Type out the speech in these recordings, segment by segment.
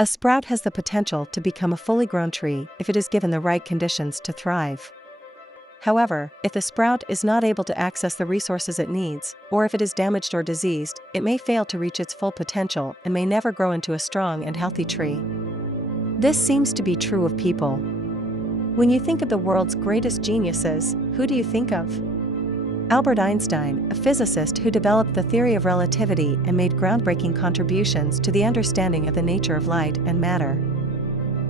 A sprout has the potential to become a fully grown tree if it is given the right conditions to thrive. However, if the sprout is not able to access the resources it needs, or if it is damaged or diseased, it may fail to reach its full potential and may never grow into a strong and healthy tree. This seems to be true of people. When you think of the world's greatest geniuses, who do you think of? Albert Einstein, a physicist who developed the theory of relativity and made groundbreaking contributions to the understanding of the nature of light and matter.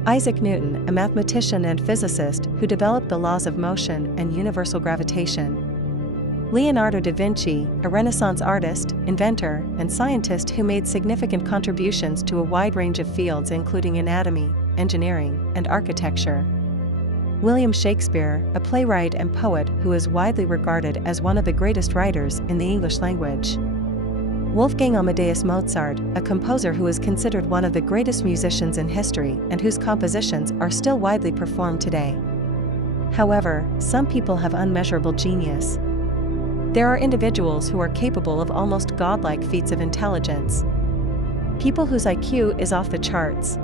Isaac Newton, a mathematician and physicist who developed the laws of motion and universal gravitation. Leonardo da Vinci, a Renaissance artist, inventor, and scientist who made significant contributions to a wide range of fields including anatomy, engineering, and architecture. William Shakespeare, a playwright and poet who is widely regarded as one of the greatest writers in the English language. Wolfgang Amadeus Mozart, a composer who is considered one of the greatest musicians in history and whose compositions are still widely performed today. However, some people have unmeasurable genius. There are individuals who are capable of almost godlike feats of intelligence. People whose IQ is off the charts.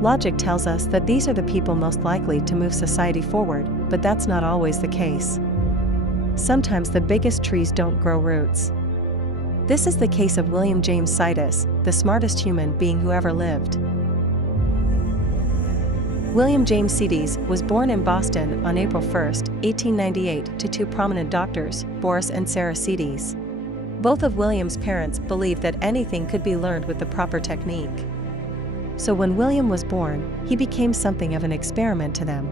Logic tells us that these are the people most likely to move society forward, but that's not always the case. Sometimes the biggest trees don't grow roots. This is the case of William James Sidis, the smartest human being who ever lived. William James Sidis was born in Boston on April 1, 1898, to two prominent doctors, Boris and Sarah Sidis. Both of William's parents believed that anything could be learned with the proper technique. So when William was born, he became something of an experiment to them.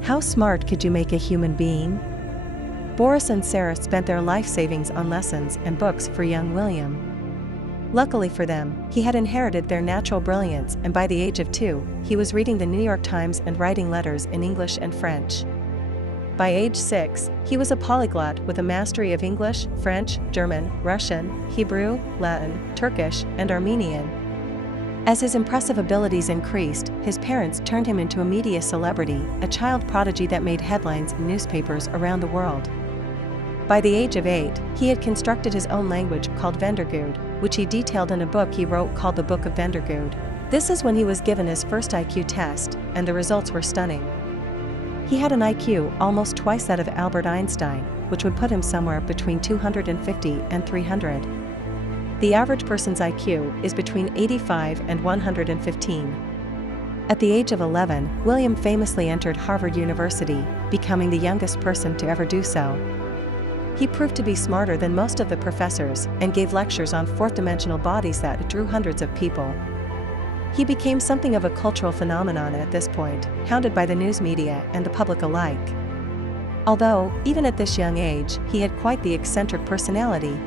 How smart could you make a human being? Boris and Sarah spent their life savings on lessons and books for young William. Luckily for them, he had inherited their natural brilliance, and by the age of 2, he was reading the New York Times and writing letters in English and French. By age 6, he was a polyglot with a mastery of English, French, German, Russian, Hebrew, Latin, Turkish, and Armenian. As his impressive abilities increased, his parents turned him into a media celebrity, a child prodigy that made headlines in newspapers around the world. By the age of 8, he had constructed his own language called Vendergoed, which he detailed in a book he wrote called The Book of Vendergoed. This is when he was given his first IQ test, and the results were stunning. He had an IQ almost twice that of Albert Einstein, which would put him somewhere between 250 and 300. The average person's IQ is between 85 and 115. At the age of 11, William famously entered Harvard University, becoming the youngest person to ever do so. He proved to be smarter than most of the professors and gave lectures on fourth-dimensional bodies that drew hundreds of people. He became something of a cultural phenomenon at this point, hounded by the news media and the public alike. Although, even at this young age, he had quite the eccentric personality.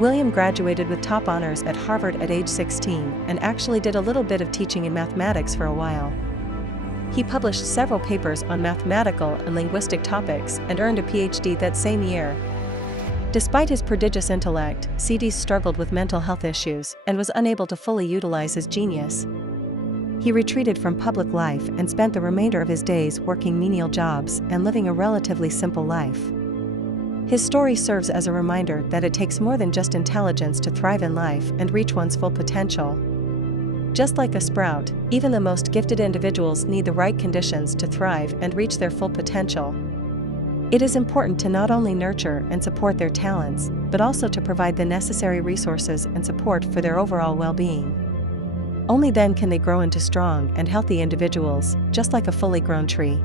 William graduated with top honors at Harvard at age 16 and actually did a little bit of teaching in mathematics for a while. He published several papers on mathematical and linguistic topics and earned a PhD that same year. Despite his prodigious intellect, Sidis struggled with mental health issues and was unable to fully utilize his genius. He retreated from public life and spent the remainder of his days working menial jobs and living a relatively simple life. His story serves as a reminder that it takes more than just intelligence to thrive in life and reach one's full potential. Just like a sprout, even the most gifted individuals need the right conditions to thrive and reach their full potential. It is important to not only nurture and support their talents, but also to provide the necessary resources and support for their overall well-being. Only then can they grow into strong and healthy individuals, just like a fully grown tree.